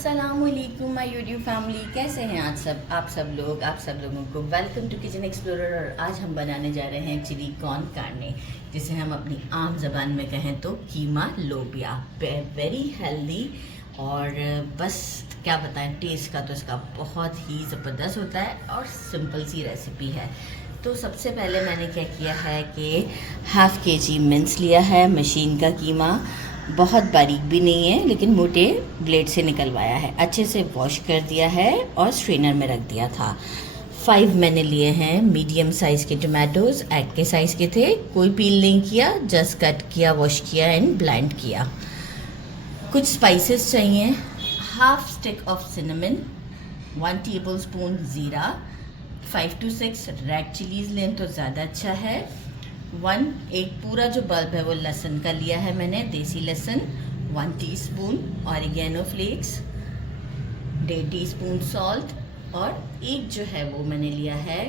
अस्सलामुअलैकुम my YouTube family, कैसे हैं आप सब लोगों को वेलकम टू किचन एक्सप्लोरर। और आज हम बनाने जा रहे हैं चिली कॉर्न कार्ने, जिसे हम अपनी आम ज़बान में कहें तो कीमा लोबिया। वेरी हेल्दी और बस क्या बताएं, टेस्ट का तो इसका बहुत ही ज़बरदस्त होता है और सिंपल सी रेसिपी है। तो सबसे पहले मैंने क्या किया है कि हाफ़ केजी मिन्स लिया है। मशीन का कीमा बहुत बारीक भी नहीं है लेकिन मोटे ब्लेड से निकलवाया है। अच्छे से वॉश कर दिया है और स्ट्रेनर में रख दिया था। 5 मैंने लिए हैं मीडियम साइज़ के टोमेटोज़, एग के साइज़ के थे। कोई पील नहीं किया, जस्ट कट किया, वॉश किया एंड ब्लेंड किया। कुछ स्पाइसेस चाहिए। Half stick of cinnamon, 1 tablespoon ज़ीरा, 5 to 6 रेड चिलीज़ लें तो ज़्यादा अच्छा है। एक पूरा जो बल्ब है वो लहसुन का लिया है मैंने, देसी लहसुन। 1 teaspoon oregano flakes, 1.5 teaspoon salt, और एक जो है वो मैंने लिया है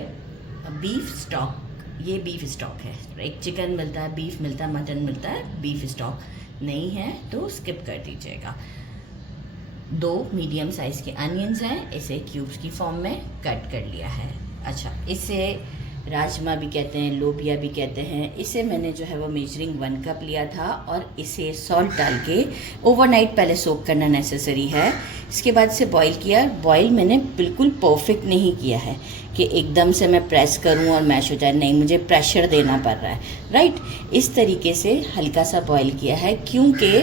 बीफ स्टॉक। ये बीफ स्टॉक है। एक चिकन मिलता है, बीफ मिलता है, मटन मिलता है, बीफ स्टॉक नहीं है तो स्किप कर दीजिएगा। 2 मीडियम साइज़ के अनियंस हैं, इसे क्यूब्स की फॉर्म में कट कर लिया है। अच्छा, इसे राजमा भी कहते हैं, लोबिया भी कहते हैं। इसे मैंने जो है वो मेजरिंग 1 कप लिया था और इसे सॉल्ट डाल के ओवरनाइट पहले सोक करना नेसेसरी है। इसके बाद इसे बॉईल किया। बॉईल मैंने बिल्कुल परफेक्ट नहीं किया है कि एकदम से मैं प्रेस करूं और मैश हो जाए, नहीं, मुझे प्रेशर देना पड़ रहा है। राइट, इस तरीके से हल्का सा बॉईल किया है क्योंकि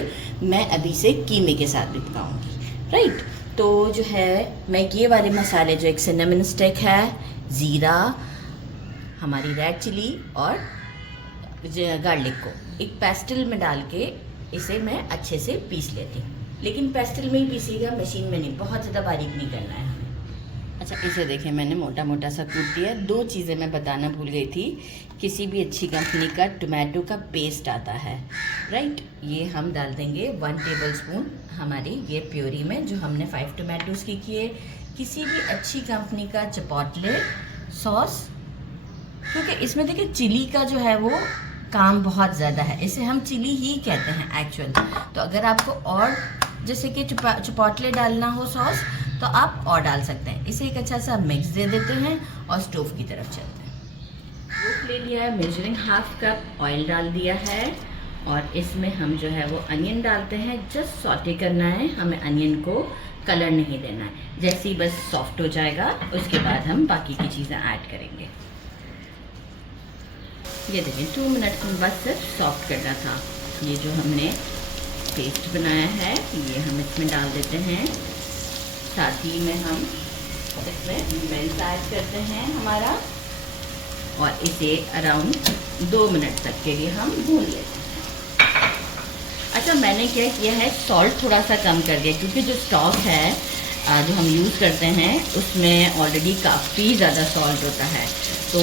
मैं अभी से कीमे के साथ भी पकाऊँगी। राइट, तो जो है मैं ये वाले मसाले, जो एक सिनेमन स्टिक है, ज़ीरा, हमारी रेड चिली और गार्लिक को एक पेस्टल में डाल के इसे मैं अच्छे से पीस लेती हूँ। लेकिन पेस्टल में ही पीसीगा, मशीन में नहीं, बहुत ज़्यादा बारीक नहीं करना है हमें। अच्छा, इसे देखें, मैंने मोटा मोटा सा कूट दिया। 2 चीज़ें मैं बताना भूल गई थी। किसी भी अच्छी कंपनी का टोमेटो का पेस्ट आता है। राइट, ये हम डाल देंगे 1 टेबलस्पून हमारी ये प्योरी में, जो हमने 5 टोमेटोज़ की किए। किसी भी अच्छी कंपनी का चिपोटले सॉस, क्योंकि इसमें देखिए चिली का जो है वो काम बहुत ज़्यादा है, इसे हम चिली ही कहते हैं एक्चुअल। तो अगर आपको और जैसे कि चिपोटले डालना हो सॉस तो आप और डाल सकते हैं। इसे एक अच्छा सा मिक्स दे देते हैं और स्टोव की तरफ चलते हैं। वो ले लिया है, मेजरिंग हाफ कप ऑयल डाल दिया है और इसमें हम जो है वो अनियन डालते हैं। जस्ट सॉटे करना है, हमें अनियन को कलर नहीं देना है। जैसे ही बस सॉफ्ट हो जाएगा उसके बाद हम बाकी की चीज़ें ऐड करेंगे। ये देखिए 2 मिनट में बस सिर्फ सॉफ्ट करना था। ये जो हमने पेस्ट बनाया है ये हम इसमें डाल देते हैं। साथ ही में हम इसमें मिल्क ऐड करते हैं हमारा, और इसे अराउंड 2 मिनट तक के लिए हम भून लेते हैं। अच्छा, मैंने क्या किया है, सॉल्ट थोड़ा सा कम कर दिया क्योंकि जो स्टॉक है जो हम यूज़ करते हैं उसमें ऑलरेडी काफ़ी ज़्यादा सॉल्ट होता है। तो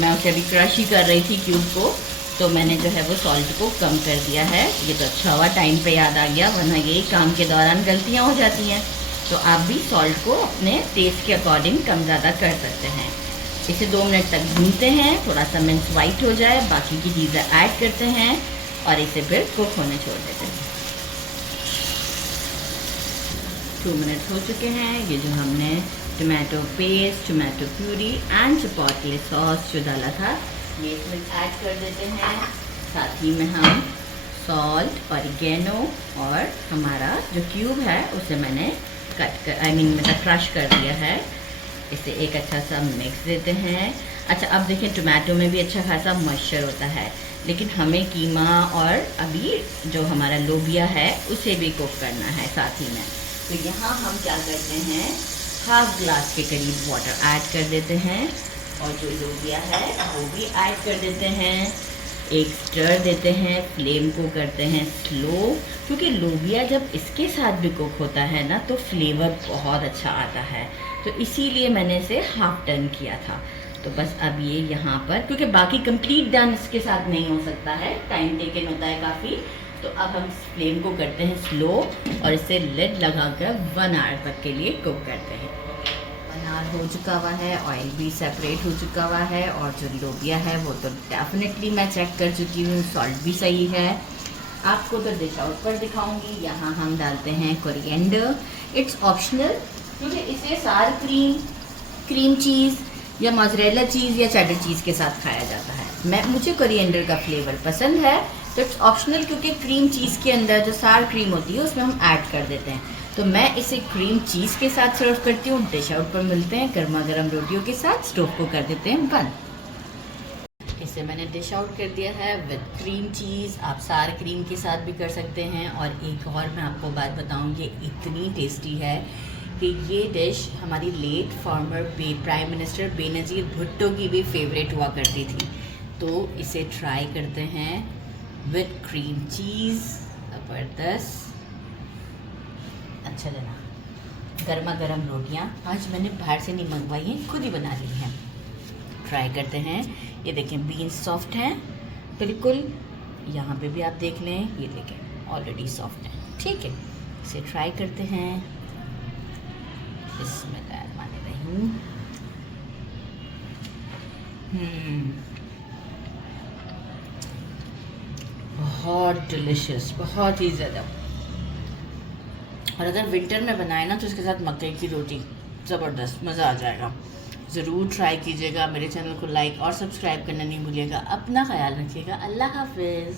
मैं उसे अभी क्रश ही कर रही थी क्यूब को, तो मैंने जो है वो सॉल्ट को कम कर दिया है। ये तो अच्छा हुआ टाइम पे याद आ गया, वरना यही काम के दौरान गलतियाँ हो जाती हैं। तो आप भी सॉल्ट को अपने टेस्ट के अकॉर्डिंग कम ज़्यादा कर सकते हैं। इसे 2 मिनट तक भूनते हैं, थोड़ा सा मिन्स वाइट हो जाए, बाकी की चीज़ें ऐड करते हैं और इसे फिर कुक होने छोड़ देते हैं। 2 मिनट हो चुके हैं। ये जो हमने tomato paste, tomato puree and chipotle sauce जो डाला था ये इसमें ऐड कर देते हैं। साथ ही में हम सॉल्ट, ऑरिगेनो और हमारा जो क्यूब है उसे मैंने मतलब क्रश कर दिया है। इसे एक अच्छा सा मिक्स देते हैं। अच्छा, अब देखिए टोमेटो में भी अच्छा खासा मॉइस्चर होता है, लेकिन हमें कीमा और अभी जो हमारा लोबिया है उसे भी कुक करना है साथ ही में। तो यहाँ हम क्या करते हैं, हाफ ग्लास के करीब वाटर ऐड कर देते हैं और जो लोबिया है वो भी ऐड कर देते हैं। एक स्टर देते हैं, फ्लेम को करते हैं स्लो, क्योंकि लोबिया जब इसके साथ भी कुक होता है ना तो फ्लेवर बहुत अच्छा आता है। तो इसीलिए मैंने इसे हाफ टर्न किया था। तो बस अब ये यहाँ पर, क्योंकि बाकी कंप्लीट डन इसके साथ नहीं हो सकता है, टाइम टेकन होता है काफ़ी। तो अब हम फ्लेम को करते हैं स्लो और इसे लिड लगाकर 1 आवर तक के लिए कुक करते हैं। 1 आवर हो चुका हुआ है, ऑयल भी सेपरेट हो चुका हुआ है और जो लोबिया है वो तो डेफिनेटली मैं चेक कर चुकी हूँ, सॉल्ट भी सही है। आपको तो डिश आउट पर दिखाऊंगी। यहाँ हम डालते हैं कोरिएंडर। इट्स ऑप्शनल, क्योंकि इसे सार क्रीम चीज़ या मोज़रेला चीज़ या चेडर चीज़ के साथ खाया जाता है। मुझे कोरिएंडर का फ्लेवर पसंद है, तो इट्स ऑप्शनल, क्योंकि क्रीम चीज़ के अंदर जो सार क्रीम होती है उसमें हम ऐड कर देते हैं। तो मैं इसे क्रीम चीज़ के साथ सर्व करती हूँ। डिश आउट पर मिलते हैं गर्मा गर्म रोटियों के साथ। स्टोव को कर देते हैं बंद। इसे मैंने डिश आउट कर दिया है विद क्रीम चीज़। आप सार क्रीम के साथ भी कर सकते हैं। और एक और मैं आपको बात बताऊँ, ये इतनी टेस्टी है कि ये डिश हमारी late former prime minister Benazir Bhutto की भी फेवरेट हुआ करती थी। तो इसे ट्राई करते हैं विद क्रीम चीज़। ज़बरदस्त, अच्छा जना गर्मा गर्म रोटियां आज मैंने बाहर से नहीं मंगवाई हैं, खुद ही बना ली हैं। ट्राई करते हैं। ये देखें बीन्स सॉफ्ट हैं बिल्कुल, यहाँ पे भी आप देख लें, ये देखें ऑलरेडी सॉफ्ट है। ठीक है, इसे ट्राई करते हैं। बिस्मिल्लाहिर्रहमानिर्रहीम। बहुत डिलिशियस, बहुत ही ज़्यादा। और अगर विंटर में बनाए ना तो इसके साथ मक्के की रोटी, ज़बरदस्त, मज़ा आ जाएगा। ज़रूर ट्राई कीजिएगा। मेरे चैनल को लाइक और सब्सक्राइब करना नहीं भूलिएगा। अपना ख्याल रखिएगा। अल्लाह हाफिज़।